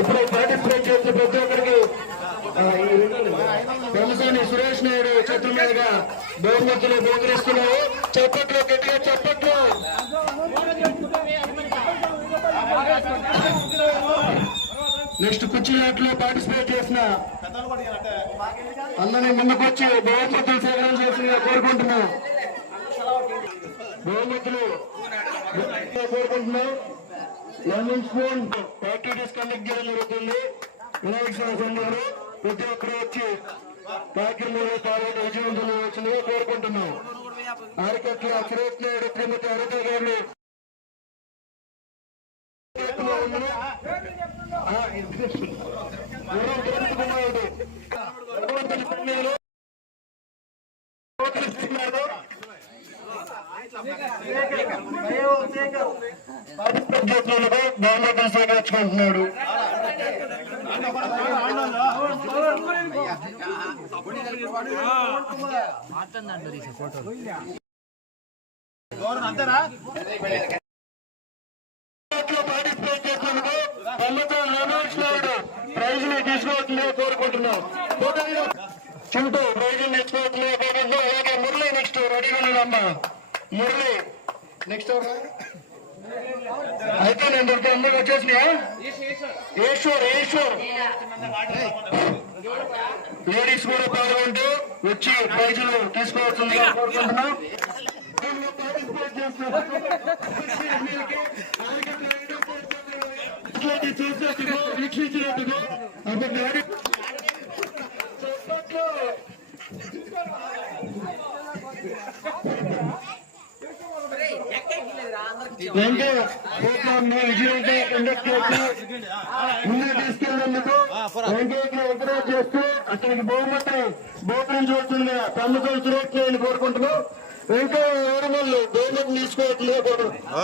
ఇప్పుడు పార్టిసిపేట్ చేసిన ప్రతి ఒక్కరికి పెమసాని సురేష్ నాయుడు చేతుల మీదుగా బహుమతులు బహుకరిస్తున్నావు. చప్పట్లు గట్టిగా చప్పట్లు. నెక్స్ట్ కుర్చీలాట్లో పార్టిసిపేట్ చేసిన అందరినీ ముందుకొచ్చి బహుమతులు సేకరణ చేసిన కోరుకుంటున్నాం. బహుమతులు కోరుకుంటున్నాం. లెమన్ స్పూన్ యాక్టివిటీస్ కండక్ట్ చేయడం జరుగుతుంది. వినాయక సందర్భంలో ప్రతి ఒక్కరు వచ్చి కార్యక్రమంలో పాల్గొని విజయవంతంగా వచ్చిందిగా కోరుకుంటున్నాం. ఆరికట్ల సురేష్ నాయుడు శ్రీమతి హరిత గారు బహుమతులు సేకరించుకుంటున్నాడు. పార్టిసిపేట్ చేసినందుకు ప్రైజ్ ని తీసుకోవచ్చుగా కోరుకుంటున్నాం. చింటూ ప్రైజ్ తెచ్చుకోవచ్చుగా కోరుకుంటున్నాం. అలాగే మురళి నెక్స్ట్ రెడీగా ఉన్నాడమ్మా. మురళి నెక్స్ట్ అయితే నేను దొరికి అందరికి వచ్చేసినా. ఈశ్వర్ లేడీస్ కూడా పాల్గొంటూ వచ్చి ప్రైజులు తీసుకోవచ్చుగా కోరుకుంటున్నాం. వీక్షించినట్టుగా విజయవంతంగా కండక్ట్ చేస్తూ ముందుకు తీసుకెళ్లేందుకు వెంకయ్యకి ఎంకరేజ్ చేస్తూ అతనికి బహుకరించవచ్చుగా తమ్ముడు సురేష్ నాయుడు కోరుకుంటున్నాం. వెంకయ్య ఎవరిమల్లు బహుమతి తీసుకోవచ్చుగా కోరుకుంటున్నాం.